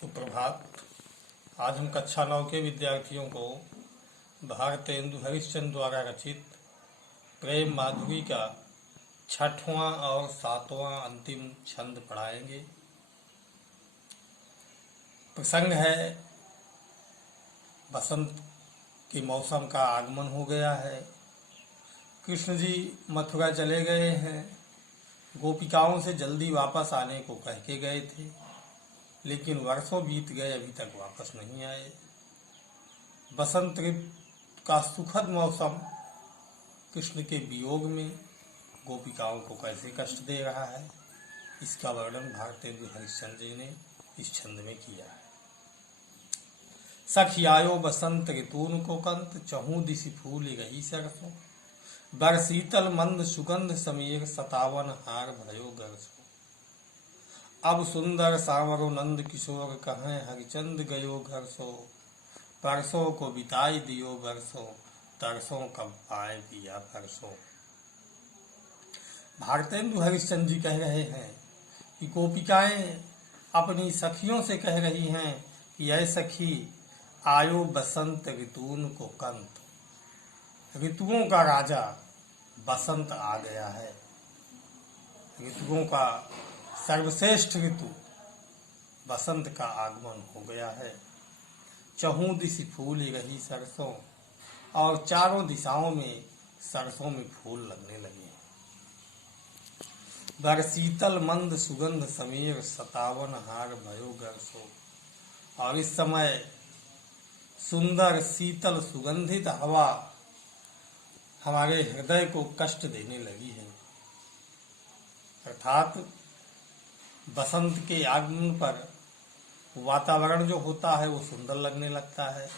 सुप्रभात। आज हम कक्षा 9 के विद्यार्थियों को भारतेंदु हरिश्चंद्र द्वारा रचित प्रेम माधुरी का 6वां और 7वां अंतिम छंद पढ़ाएंगे। प्रसंग है बसंत के मौसम का आगमन हो गया है। कृष्ण जी मथुरा चले गए हैं। गोपिकाओं से जल्दी वापस आने को कह के गए थे, लेकिन वर्षों बीत गए, अभी तक वापस नहीं आए। बसंत ऋतु का सुखद मौसम कृष्ण के वियोग में गोपिकाओं को कैसे कष्ट दे रहा है, इसका वर्णन भारतेंदु हरिश्चंद्र जी ने इस छंद में किया है। सखी आयो बसंत ऋतून को कंत, चहु दिशि फूल गई सरसों। बर शीतल मंद सुगंध समीर, सतावन हार भयो गरसो। अब सुंदर सावरो नंद किशोर, कहें हरिचंद गयो घर सो। परसों को बिताई दियो बरसों, तरसों कब पाए पिया परसों। भारतेंदु हरिश्चंद्र जी कह रहे हैं कि गोपिकाएं अपनी सखियों से कह रही हैं कि ऐ सखी, आयो बसंत ऋतून को कंत। ऋतुओं का राजा बसंत आ गया है। ऋतुओं का सर्वश्रेष्ठ ऋतु बसंत का आगमन हो गया है। चहु दिशि फूल रही सरसों, और चारों दिशाओं में सरसों में फूल लगने लगे हैं। बर शीतल मंद सुगंध समीर, सतावन हार भयो गरसो। और इस समय सुंदर शीतल सुगंधित हवा हमारे हृदय को कष्ट देने लगी है। अर्थात बसंत के आगमन पर वातावरण जो होता है वो सुंदर लगने लगता है।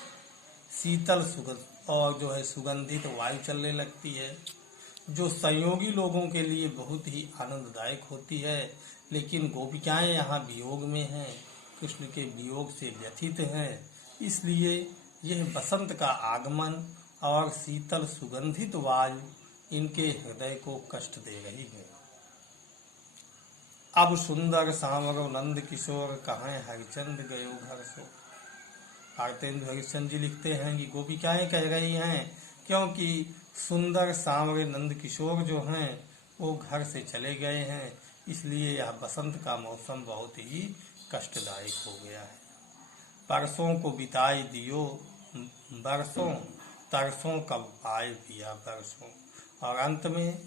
शीतल सुगंध और जो है सुगंधित वायु चलने लगती है, जो संयोगी लोगों के लिए बहुत ही आनंददायक होती है। लेकिन गोपिकाएं यहाँ वियोग में हैं, कृष्ण के वियोग से व्यथित हैं, इसलिए यह बसंत का आगमन और शीतल सुगंधित वायु इनके हृदय को कष्ट दे रही है। अब सुंदर सांवरो नंद किशोर, कहें हरिचंद गयो घर सो। भारतेंदु हरिश्चंद्र जी लिखते हैं कि गोपिकाएं कह रही हैं क्योंकि सुंदर सांवरे नंद किशोर जो हैं वो घर से चले गए हैं, इसलिए यह बसंत का मौसम बहुत ही कष्टदायक हो गया है। परसों को बिताई दियो बरसों, तरसों कब पाए पिया परसों। और अंत में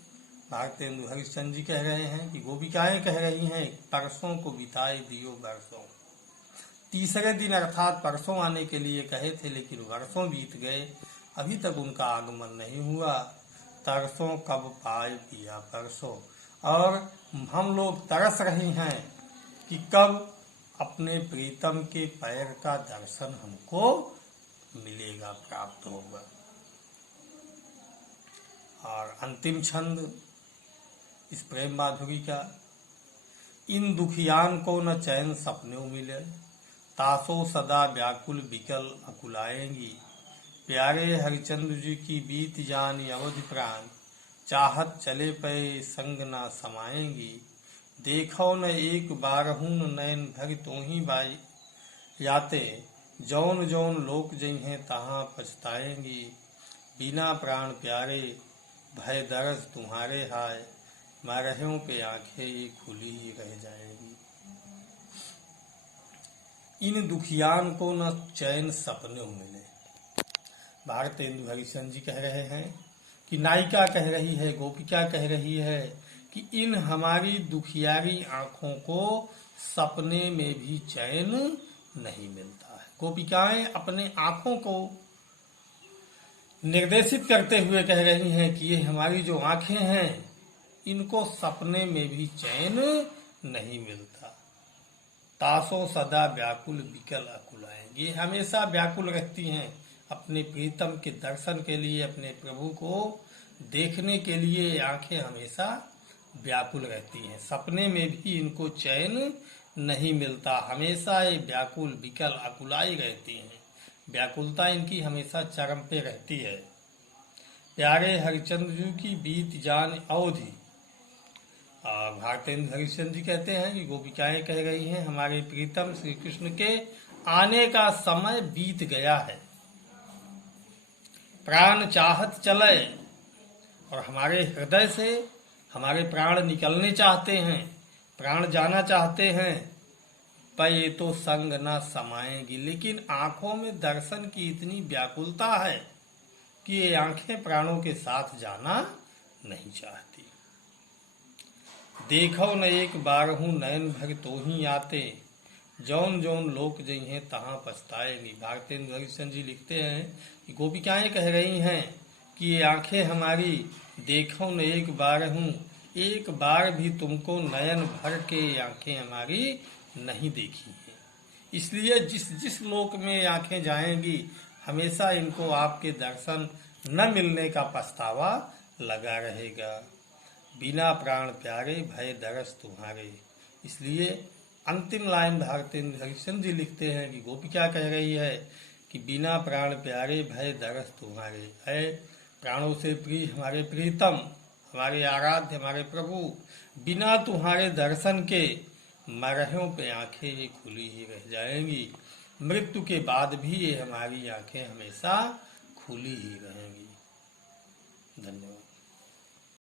भारतेंदु हरिश्चंद्र जी कह रहे हैं कि गोपिकाएं कह रही हैं, परसों को बिताए दियो बरसों। तीसरे दिन अर्थात परसों आने के लिए कहे थे, लेकिन वर्षों बीत गए, अभी तक उनका आगमन नहीं हुआ। तरसों कब पाए पिया परसों। और हम लोग तरस रहे हैं कि कब अपने प्रीतम के पैर का दर्शन हमको मिलेगा, प्राप्त होगा। और अंतिम छंद इस प्रेम माधुरी का, इन दुखियान को न चैन सपनों मिले, तासो सदा व्याकुल बिकल अकुलाएंगी। प्यारे हरिचंद्र जी की बीत जानी अवधि प्राण, चाहत चले पे संग ना समाएंगी। देखो न एक बारहून नयन भरि तो ही बाई, याते जौन जौन लोक जइहें तहाँ पछताएंगी। बिना प्राण प्यारे भय दर्द तुम्हारे हाय, मरह्यों पे आंखें ये खुली ही रह जाएंगी। इन दुखियान को न चैन सपनों मिले। भारतेंदु हरिश्चंद्र जी कह रहे हैं कि नायिका कह रही है, गोपिका कह रही है कि इन हमारी दुखियारी आंखों को सपने में भी चैन नहीं मिलता है। गोपिकाएं अपने आंखों को निर्देशित करते हुए कह रही हैं कि ये हमारी जो आंखें हैं, इनको सपने में भी चैन नहीं मिलता। तासो सदा व्याकुल बिकल अकुलाएंगे, ये हमेशा व्याकुल रहती हैं अपने प्रीतम के दर्शन के लिए, अपने प्रभु को देखने के लिए आंखें हमेशा व्याकुल रहती हैं। सपने में भी इनको चैन नहीं मिलता, हमेशा ये व्याकुल बिकल अकुलाई रहती हैं। व्याकुलता इनकी हमेशा चरम पे रहती है। प्यारे हरिचंद्र जी की बीत जान अवधि, भारतेंद्र हरिश्चंद्र जी कहते हैं कि गोपिकाएं कह रही हैं हमारे प्रीतम श्री कृष्ण के आने का समय बीत गया है, प्राण चाहत चले, और हमारे हृदय से हमारे प्राण निकलने चाहते हैं, प्राण जाना चाहते हैं, पर ये तो संग न समाएंगी। लेकिन आंखों में दर्शन की इतनी व्याकुलता है कि ये आंखें प्राणों के साथ जाना नहीं चाहती। देखो न एक बार हूँ नयन भर तो ही आते, जौन जौन लोक जइहें तहाँ पछताएंगी। भारतेंद्र हरिश्चंद्र जी लिखते हैं कि गोपिकाएं कह रही हैं कि ये आंखें हमारी देखो न एक बार हूँ, एक बार भी तुमको नयन भर के आंखें हमारी नहीं देखी हैं। इसलिए जिस जिस लोक में आंखें जाएंगी हमेशा इनको आपके दर्शन न मिलने का पछतावा लगा रहेगा। बिना प्राण प्यारे भय दरस तुम्हारे। इसलिए अंतिम लाइन भारतेंद्र हरिश्चंद्र जी लिखते हैं कि गोपिका कह रही है कि बिना प्राण प्यारे भय दरस तुम्हारे। है प्राणों से प्रिय हमारे प्रीतम, हमारे आराध्य, हमारे प्रभु, बिना तुम्हारे दर्शन के मरहों पे आंखें ये खुली ही रह जाएंगी। मृत्यु के बाद भी ये हमारी आंखें हमेशा खुली ही रहेंगी। धन्यवाद।